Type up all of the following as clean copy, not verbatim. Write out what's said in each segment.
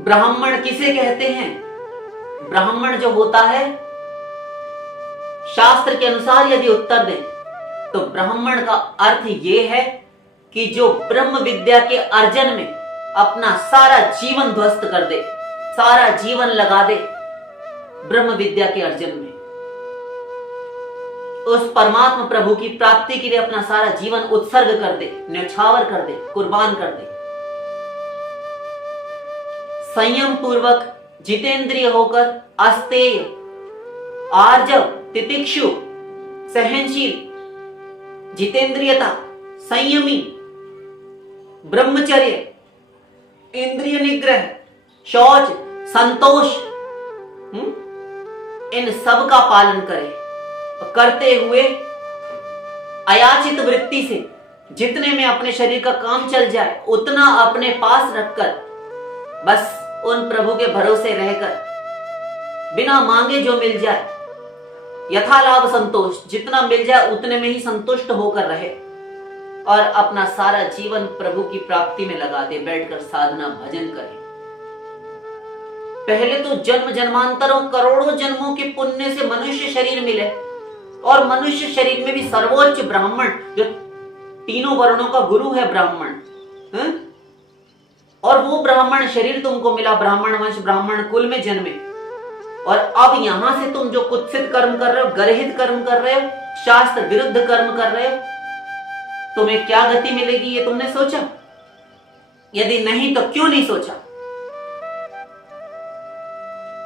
ब्राह्मण किसे कहते हैं? ब्राह्मण जो होता है, शास्त्र के अनुसार यदि उत्तर दें तो ब्राह्मण का अर्थ ये है कि जो ब्रह्म विद्या के अर्जन में अपना सारा जीवन ध्वस्त कर दे, सारा जीवन लगा दे ब्रह्म विद्या के अर्जन में, उस परमात्मा प्रभु की प्राप्ति के लिए अपना सारा जीवन उत्सर्ग कर दे, न्यौछावर कर दे, कुर्बान कर दे। संयम पूर्वक जितेंद्रिय होकर अस्तेय, आर्जव, तितिक्षु, सहनशील, जितेंद्रियता, संयमी, ब्रह्मचर्य, इंद्रिय निग्रह, शौच, संतोष, इन सब का पालन करे, करते हुए अयाचित वृत्ति से जितने में अपने शरीर का काम चल जाए उतना अपने पास रखकर बस उन प्रभु के भरोसे रहकर बिना मांगे जो मिल जाए, यथालाभ संतोष, जितना मिल जाए उतने में ही संतुष्ट होकर रहे और अपना सारा जीवन प्रभु की प्राप्ति में लगा दे, बैठकर साधना भजन करे। पहले तो जन्म जन्मांतरों करोड़ों जन्मों के पुण्य से मनुष्य शरीर मिले और मनुष्य शरीर में भी सर्वोच्च ब्राह्मण जो तीनों वर्णों का गुरु है ब्राह्मण, और वो ब्राह्मण शरीर तुमको मिला, ब्राह्मण वंश ब्राह्मण कुल में जन्मे, और अब यहां से तुम जो कुत्सित कर्म कर रहे हो, गर्हित कर्म कर रहे हो, शास्त्र विरुद्ध कर्म कर रहे हो, तुम्हें क्या गति मिलेगी ये तुमने सोचा? यदि नहीं तो क्यों नहीं सोचा?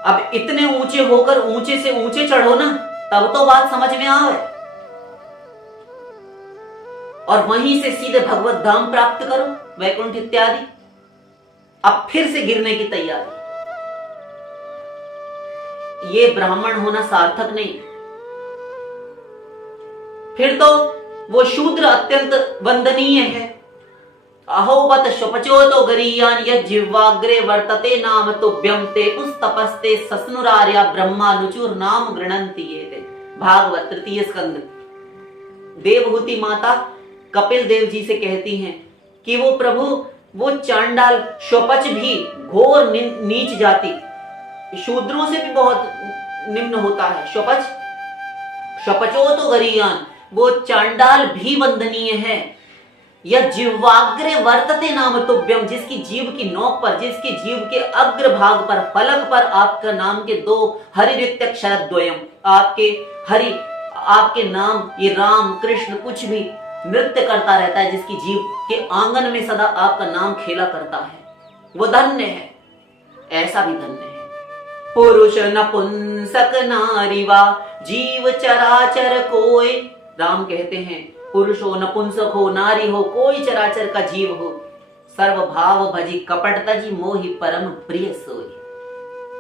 अब इतने ऊंचे होकर ऊंचे से ऊंचे चढ़ो ना, तब तो बात समझ में आवे और वहीं से सीधे भगवत धाम प्राप्त करो, वैकुंठ इत्यादि। अब फिर से गिरने की तैयारी। ये ब्राह्मण होना सार्थक नहीं। फिर तो वो शूद्र अत्यंत वंदनीय है। अहोबत शपचो तो गरीयान यह जिह्वाग्रे वर्तते नाम तुभ्यम ते पुस्तपस्ते सस्नुरार्या ब्रह्मानुचुर नाम गृणंति ये थे। भागवत तृतीय स्कंद। देवहूति माता कपिल देव जी से कहती हैं कि वो प्रभु, वो चांडाल शोपच भी घोर नीच जाति, शूद्रों से भी बहुत निम्न होता है शोपच, शपचो तो गरीयान, वो चांडाल भी वंदनीय है। यह जिह्वाग्रे वर्तते नाम तुभ्यम, जिसकी जीव की नोक पर, जिसकी जीव के अग्र भाग पर, फलक पर आपका नाम के दो हरिरित्यक्षर द्वयम, आपके हरि, आपके नाम, ये राम कृष्ण कुछ भी नृत्य करता रहता है, जिसकी जीव के आंगन में सदा आपका नाम खेला करता है, वो धन्य है। ऐसा भी धन्य है। पुरुष नपुंसक नारी वा जीव चराचर कोय, राम कहते हैं पुरुष हो, नपुंसक हो, नारी हो, कोई चराचर का जीव हो, सर्व भाव भजी कपट तजी मोहि परम प्रिय सोई।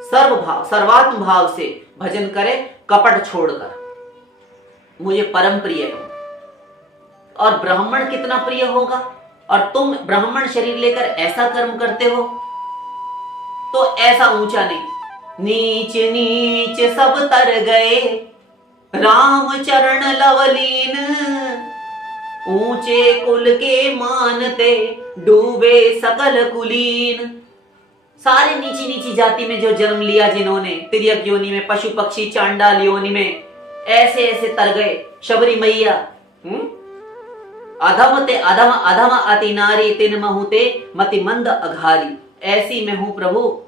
सर्व भाव, सर्वात्म भाव से भजन करे, कपट छोड़कर, मुझे परम प्रिय है। और ब्राह्मण कितना प्रिय होगा, और तुम ब्राह्मण शरीर लेकर ऐसा कर्म करते हो तो ऐसा ऊंचा नहीं, नीच नीच सब तर गए राम चरण लवलीन, ऊंचे कुल के मानते डूबे सकल कुलीन। सारे नीची नीची जाति में जो जन्म लिया जिन्होंने, तिर्यक योनि में, पशु पक्षी चांडाल योनि में, ऐसे ऐसे तर गए। शबरी मैया, अधम ते अधम अधम अति नारी तिन महुते मति मंद अघारी, ऐसी मैं हूं प्रभु,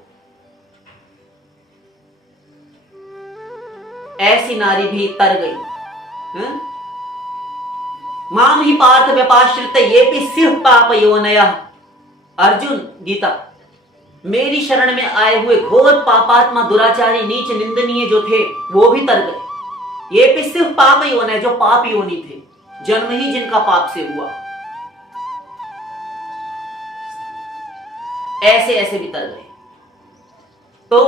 ऐसी नारी भी तर गई। माम ही पार्थ व्यपाश्रित ये भी सिर्फ पाप योनया। अर्जुन गीता, मेरी शरण में आए हुए घोर पापात्मा दुराचारी नीच निंदनीय जो थे वो भी तर गए। ये भी सिर्फ पाप योन, जो पाप योनि थे, जन्म ही जिनका पाप से हुआ, ऐसे ऐसे भी तर गए। तो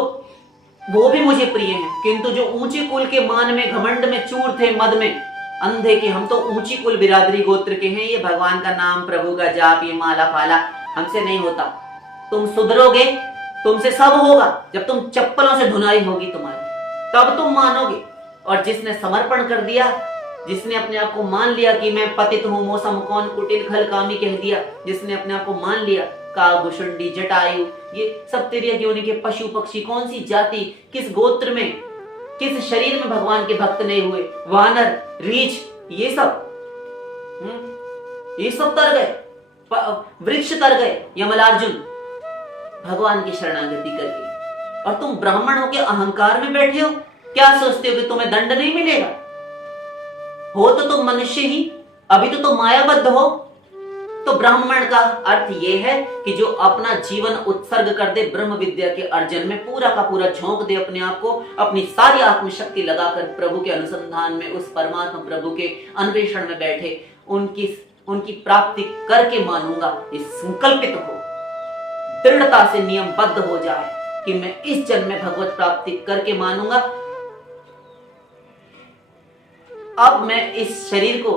वो भी मुझे प्रिय हैं, किंतु जो ऊंचे कुल के मान में, घमंड में चूर थे, मद में अंधे के, हम तो ऊंची कुल बिरादरी गोत्र के हैं, ये भगवान का नाम, प्रभु का जाप, ये माला फाला हमसे नहीं होता। तुम सुधरोगे, तुमसे सब होगा जब तुम चप्पलों से धुनाई होगी तुम्हारी, तब तुम मानोगे। और जिसने समर्पण कर दिया, जिसने अपने आप को मान लिया कि मैं पतित हूं, मौसम कौन कुटिल खल कामी कह दिया, जिसने अपने आप को मान लिया कागभुषुंडी जटायु, ये सब तिर्यक योनि के पशु पक्षी, कौन सी जाति, किस गोत्र में, किस शरीर में भगवान के भक्त नहीं हुए, वानर, रीछ, ये सब तर गए, वृक्ष तर गए, यमलार्जुन भगवान की शरणागति करके। और तुम ब्राह्मण हो के अहंकार में बैठे हो, क्या सोचते हो कि तुम्हें दंड नहीं मिलेगा? हो तो तुम मनुष्य ही, अभी तो तुम मायाबद्ध हो। तो ब्राह्मण का अर्थ यह है कि जो अपना जीवन उत्सर्ग कर दे ब्रह्म विद्या के अर्जन में, पूरा का पूरा झोंक दे अपने आप को, अपनी सारी आत्मशक्ति लगाकर प्रभु के अनुसंधान में, उस परमात्मा प्रभु के अन्वेषण में बैठे, उनकी प्राप्ति करके मानूंगा, ये संकल्पित हो, दृढ़ता से नियमबद्ध हो जाए कि मैं इस जन्म में भगवत प्राप्ति करके मानूंगा। अब मैं इस शरीर को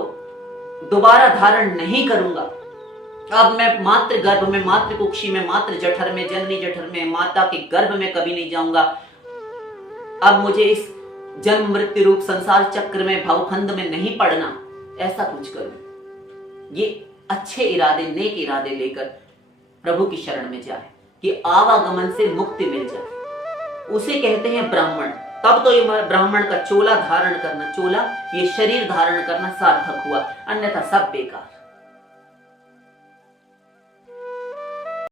दोबारा धारण नहीं करूंगा। अब मैं मातृ गर्भ में, मातृ कुक्षी में, मातृ जठर में, जननी जठर में, माता के गर्भ में कभी नहीं जाऊंगा। अब मुझे इस जन्म मृत्यु रूप संसार चक्र में, भवखंड में नहीं पड़ना, ऐसा कुछ करूं। ये अच्छे इरादे, नेक इरादे लेकर प्रभु की शरण में जाए कि आवागमन से मुक्ति मिल जाए, उसे कहते हैं ब्राह्मण। तब तो ये ब्राह्मण का चोला धारण करना, चोला ये शरीर धारण करना सार्थक हुआ, अन्यथा सब बेकार।